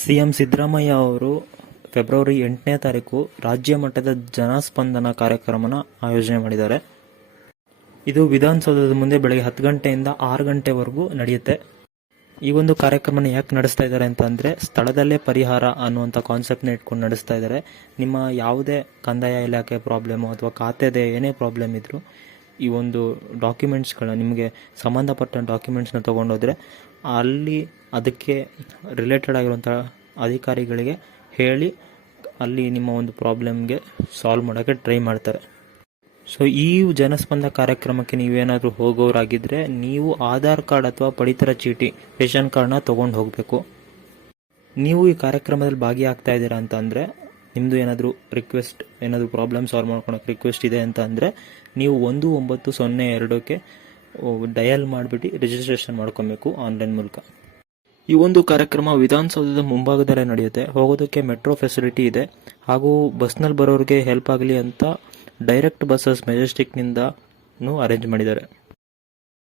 CM Siddaramaiah ಅವರು February 8ನೇ ತಾರೀಕು ರಾಜ್ಯ ಮಟ್ಟದ ಜನಸ್ಪಂದನ ಕಾರ್ಯಕ್ರಮನ ಆಯೋಜನೆ ಮಾಡಿದ್ದಾರೆ. ಇದು ವಿಧಾನಸೌಧದ ಮುಂದೆ ಬೆಳಗ್ಗೆ 10 ಗಂಟೆಯಿಂದ 6 ಗಂಟೆವರೆಗೂ ನಡೆಯುತ್ತೆ. ಈ ಒಂದು ಕಾರ್ಯಕ್ರಮನ ಯಾಕೆ ನಡೆಸ್ತಾ ಇದ್ದಾರೆ ಅಂತಂದರೆ, ಸ್ಥಳದಲ್ಲೇ ಪರಿಹಾರ ಅನ್ನುವಂಥ ಕಾನ್ಸೆಪ್ಟ್ನ ಇಟ್ಕೊಂಡು ನಡೆಸ್ತಾ ಇದ್ದಾರೆ. ನಿಮ್ಮ ಯಾವುದೇ ಕಂದಾಯ ಇಲಾಖೆ ಪ್ರಾಬ್ಲಮ್ಮು ಅಥವಾ ಖಾತೆದೆ ಏನೇ ಪ್ರಾಬ್ಲಮ್ ಇದ್ದರೂ ಈ ಒಂದು ಡಾಕ್ಯುಮೆಂಟ್ಸ್ಗಳನ್ನ, ನಿಮಗೆ ಸಂಬಂಧಪಟ್ಟ ಡಾಕ್ಯುಮೆಂಟ್ಸ್ನ ತೊಗೊಂಡೋದ್ರೆ ಅಲ್ಲಿ ಅದಕ್ಕೆ ರಿಲೇಟೆಡ್ ಆಗಿರುವಂಥ ಅಧಿಕಾರಿಗಳಿಗೆ ಹೇಳಿ ಅಲ್ಲಿ ನಿಮ್ಮ ಒಂದು ಪ್ರಾಬ್ಲಮ್ಗೆ ಸಾಲ್ವ್ ಮಾಡೋಕ್ಕೆ ಟ್ರೈ ಮಾಡ್ತಾರೆ. ಸೊ ಈ ಜನಸ್ಪಂದ ಕಾರ್ಯಕ್ರಮಕ್ಕೆ ನೀವೇನಾದರೂ ಹೋಗೋರಾಗಿದ್ದರೆ ನೀವು ಆಧಾರ್ ಕಾರ್ಡ್ ಅಥವಾ ಪಡಿತರ ಚೀಟಿ, ರೇಷನ್ ಕಾರ್ಡ್ನ ತೊಗೊಂಡು ಹೋಗಬೇಕು. ನೀವು ಈ ಕಾರ್ಯಕ್ರಮದಲ್ಲಿ ಭಾಗಿಯಾಗ್ತಾ ಇದ್ದೀರಾ ಅಂತ ಅಂದರೆ, ನಿಮ್ಮದು ಏನಾದರೂ ರಿಕ್ವೆಸ್ಟ್, ಏನಾದರೂ ಪ್ರಾಬ್ಲಮ್ ಸಾಲ್ವ್ ಮಾಡ್ಕೊಳಕ್ಕೆ ರಿಕ್ವೆಸ್ಟ್ ಇದೆ ಅಂತ ಅಂದರೆ ನೀವು 1902ಕ್ಕೆ ಡಯಲ್ ಮಾಡಿಬಿಟ್ಟು ರಿಜಿಸ್ಟ್ರೇಷನ್ ಮಾಡ್ಕೊಬೇಕು ಆನ್ಲೈನ್ ಮೂಲಕ. ಈ ಒಂದು ಕಾರ್ಯಕ್ರಮ ವಿಧಾನಸೌಧದ ಮುಂಭಾಗದಲ್ಲೇ ನಡೆಯುತ್ತೆ. ಹೋಗೋದಕ್ಕೆ ಮೆಟ್ರೋ ಫೆಸಿಲಿಟಿ ಇದೆ. ಹಾಗೂ ಬಸ್ನಲ್ಲಿ ಬರೋರಿಗೆ ಹೆಲ್ಪ್ ಆಗಲಿ ಅಂತ ಡೈರೆಕ್ಟ್ ಬಸ್ಸಸ್ ಮೆಜೆಸ್ಟಿಕ್ನಿಂದ ಅರೇಂಜ್ ಮಾಡಿದ್ದಾರೆ.